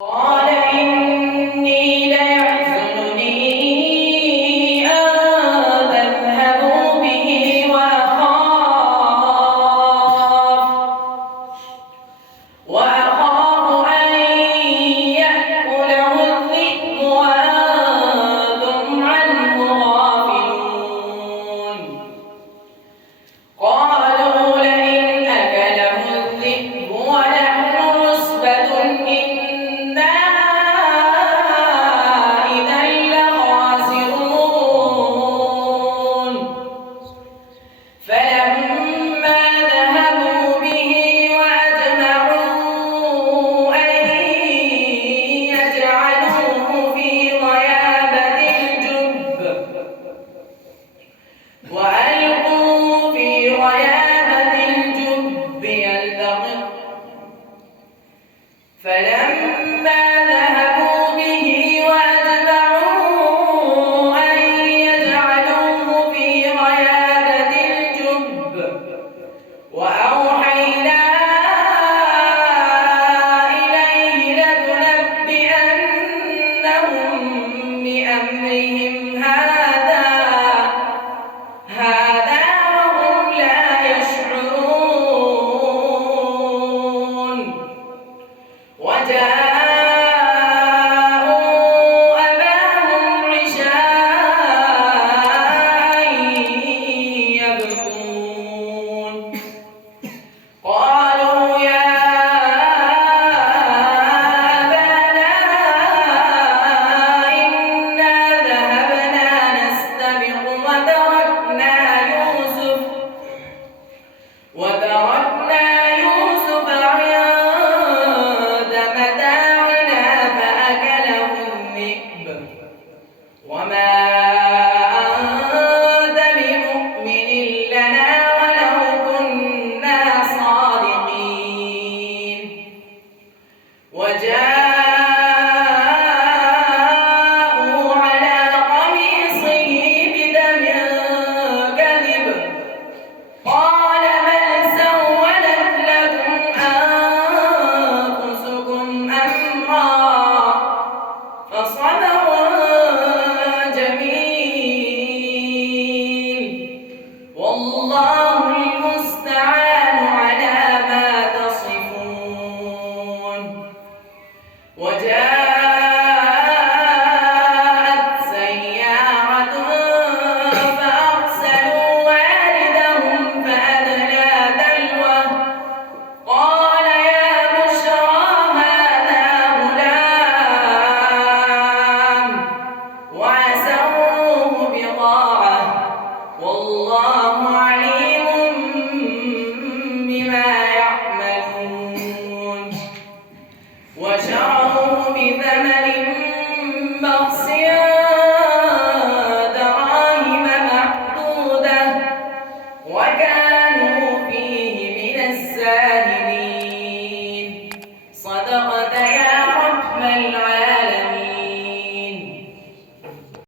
قال إني ليحزنني أن تذهبوا به وأخاف أن يأكله الذئب وأنتم عنه غافلون قالوا لئن أكله الذئب ونحن عصبة إنا إذا لخاسرون فلما ذهبوا به وأجمعوا أن يجعلوه في غيابة الجب وألقوا في غيابة الجب يلتقط فلما ذهبوا به وأجمعوا أن يجعلوه في غيابة الجب وأوحينا إليه لتنبئنهم بأمرهم هذا وهم لا يشعرون وجاءوا أباهم عشاء يبكون قالوا يا أبانا إنا ذهبنا نستبق وتركنا يوسف عند متاعنا فأكله الذئب وما أنت بمؤمن لنا ولو كنا صادقين وجاءوا على قميصه بدم كذب قال بل سولت لكم أنفسكم أمرا فصبر جميل والله المستعان على ما تصفون